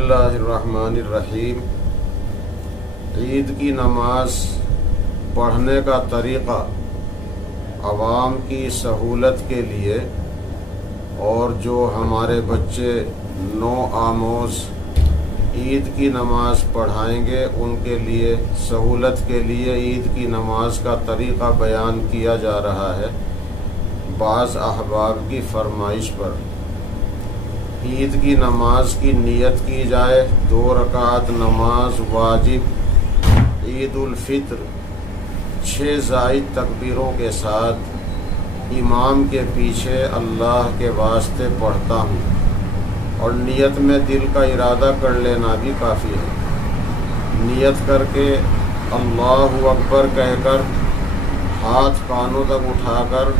बिस्मिल्लाहिर्रहमानिर्रहीम। ईद की नमाज पढ़ने का तरीक़ा आवाम की सहूलत के लिए और जो हमारे बच्चे नौ आमोज़ ईद की नमाज पढ़ाएंगे उनके लिए सहूलत के लिए ईद की नमाज का तरीक़ा बयान किया जा रहा है बाज़ अहबाब की फरमाइश पर। ईद की नमाज की नियत की जाए। 2 रकात नमाज वाजिब ईद उल फित्र 6 ज़ायद तकबीरों के साथ इमाम के पीछे अल्लाह के वास्ते पढ़ता हूँ और नियत में दिल का इरादा कर लेना भी काफ़ी है। नियत करके अल्लाहु अकबर कहकर हाथ कानों तक उठाकर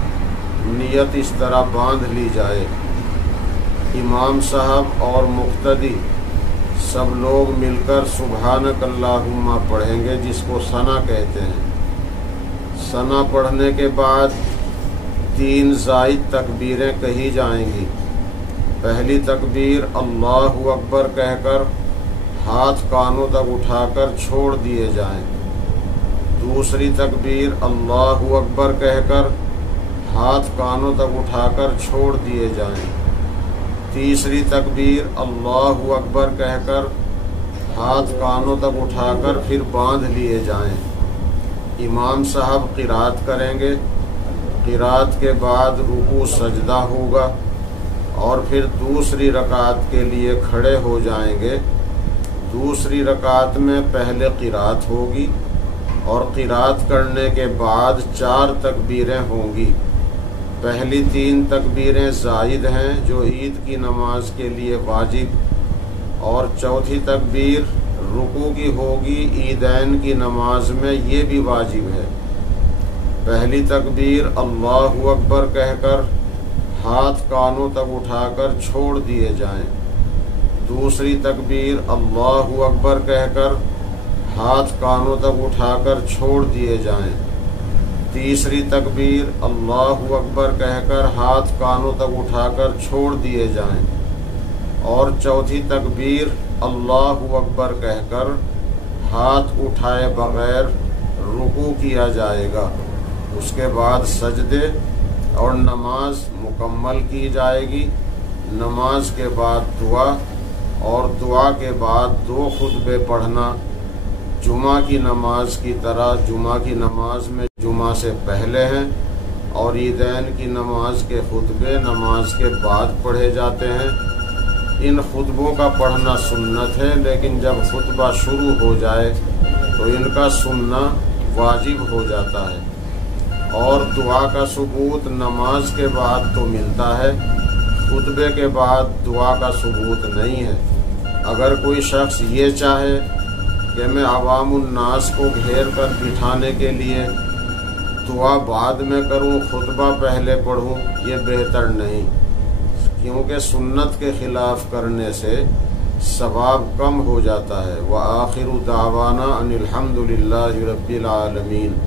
नियत इस तरह बांध ली जाए। इमाम साहब और मुक्तदी सब लोग मिलकर सुबहानक अल्लाहुम्मा पढ़ेंगे, जिसको सना कहते हैं। सना पढ़ने के बाद 3 ज़ायद तकबीरें कही जाएंगी। पहली तकबीर अल्लाहु अकबर कहकर हाथ कानों तक उठाकर छोड़ दिए जाएं। दूसरी तकबीर अल्लाहु अकबर कहकर हाथ कानों तक उठाकर छोड़ दिए जाएं। तीसरी तकबीर अल्लाहु अकबर कहकर हाथ कानों तक उठाकर फिर बांध लिए जाएं। इमाम साहब क़िरात करेंगे। क़िरात के बाद रुकू सजदा होगा और फिर दूसरी रकात के लिए खड़े हो जाएंगे। दूसरी रकात में पहले क़िरात होगी और क़िरात करने के बाद 4 तकबीरें होंगी। पहली 3 तकबीरें ज़ायद हैं जो ईद की नमाज के लिए वाजिब, और चौथी तकबीर रुकू की होगी ईदैन की नमाज में, ये भी वाजिब है। पहली तकबीर अल्लाहु अकबर कहकर हाथ कानों तक उठाकर छोड़ दिए जाएं। दूसरी तकबीर अल्लाहु अकबर कहकर हाथ कानों तक उठाकर छोड़ दिए जाएं। तीसरी तकबीर अल्लाहु अकबर कहकर हाथ कानों तक उठाकर छोड़ दिए जाएं और चौथी तकबीर अल्लाहु अकबर कहकर हाथ उठाए बग़ैर रुकू किया जाएगा। उसके बाद सजदे और नमाज मुकम्मल की जाएगी। नमाज के बाद दुआ और दुआ के बाद 2 खुतबे पढ़ना जुमा की नमाज की तरह। जुमा की नमाज में जुमा से पहले हैं और ईदैन की नमाज के खुतबे नमाज के बाद पढ़े जाते हैं। इन खुतबों का पढ़ना सुन्नत है, लेकिन जब खुतबा शुरू हो जाए तो इनका सुनना वाजिब हो जाता है। और दुआ का सबूत नमाज के बाद तो मिलता है, खुतबे के बाद दुआ का सबूत नहीं है। अगर कोई शख्स ये चाहे कि मैं अवामुन्नास को घेर कर बिठाने के लिए दुआ बाद में करूं, खुतबा पहले पढ़ूं, ये बेहतर नहीं, क्योंकि सुन्नत के ख़िलाफ़ करने से सवाब कम हो जाता है। व आखिरु दावाना अनिल हम्दुलिल्लाहि रब्बिल आलमीन।